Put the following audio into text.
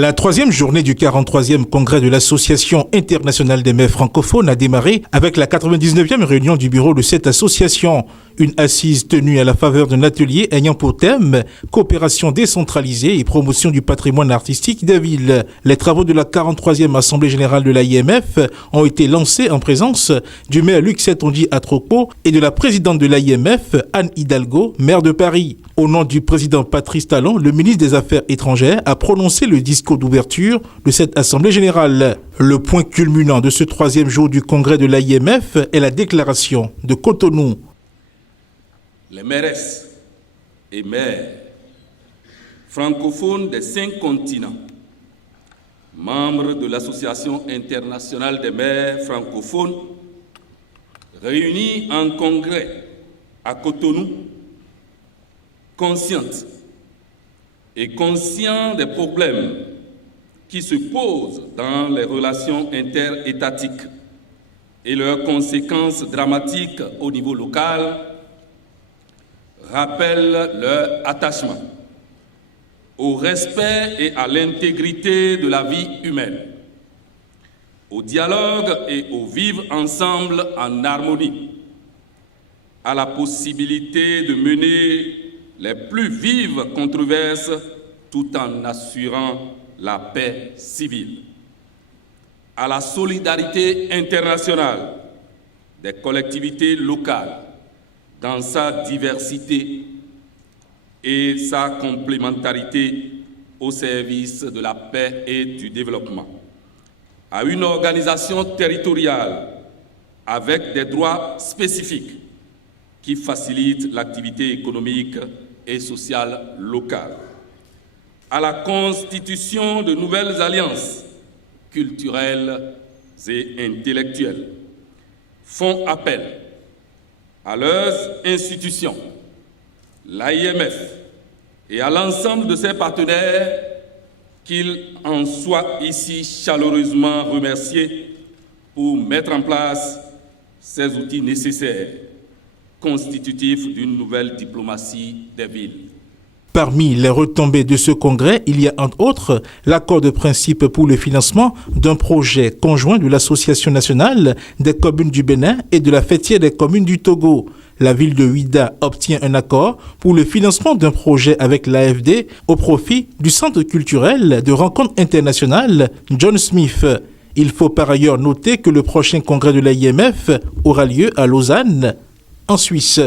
La troisième journée du 43e congrès de l'Association internationale des maires francophones a démarré avec la 99e réunion du bureau de cette association. Une assise tenue à la faveur d'un atelier ayant pour thème coopération décentralisée et promotion du patrimoine artistique des villes. Les travaux de la 43e Assemblée générale de l'AIMF ont été lancés en présence du maire Luc Setonji Atroko et de la présidente de l'AIMF, Anne Hidalgo, maire de Paris. Au nom du président Patrice Talon, le ministre des Affaires étrangères a prononcé le discours d'ouverture de cette Assemblée générale. Le point culminant de ce troisième jour du congrès de l'AIMF est la déclaration de Cotonou. Les mairesses et maires francophones des 5 continents, membres de l'Association internationale des maires francophones, réunis en congrès à Cotonou, conscientes et conscients des problèmes qui se posent dans les relations interétatiques et leurs conséquences dramatiques au niveau local, rappellent leur attachement au respect et à l'intégrité de la vie humaine, au dialogue et au vivre ensemble en harmonie, à la possibilité de mener les plus vives controverses tout en assurant la paix civile, à la solidarité internationale des collectivités locales dans sa diversité et sa complémentarité au service de la paix et du développement, à une organisation territoriale avec des droits spécifiques qui facilitent l'activité économique et sociale locale, à la constitution de nouvelles alliances culturelles et intellectuelles, font appel à leurs institutions, l'AIMF et à l'ensemble de ses partenaires, qu'ils en soient ici chaleureusement remerciés pour mettre en place ces outils nécessaires, constitutifs d'une nouvelle diplomatie des villes. Parmi les retombées de ce congrès, il y a entre autres l'accord de principe pour le financement d'un projet conjoint de l'Association nationale des communes du Bénin et de la Fêtière des communes du Togo. La ville de Ouidah obtient un accord pour le financement d'un projet avec l'AFD au profit du centre culturel de rencontre internationale John Smith. Il faut par ailleurs noter que le prochain congrès de l'AIMF aura lieu à Lausanne, en Suisse.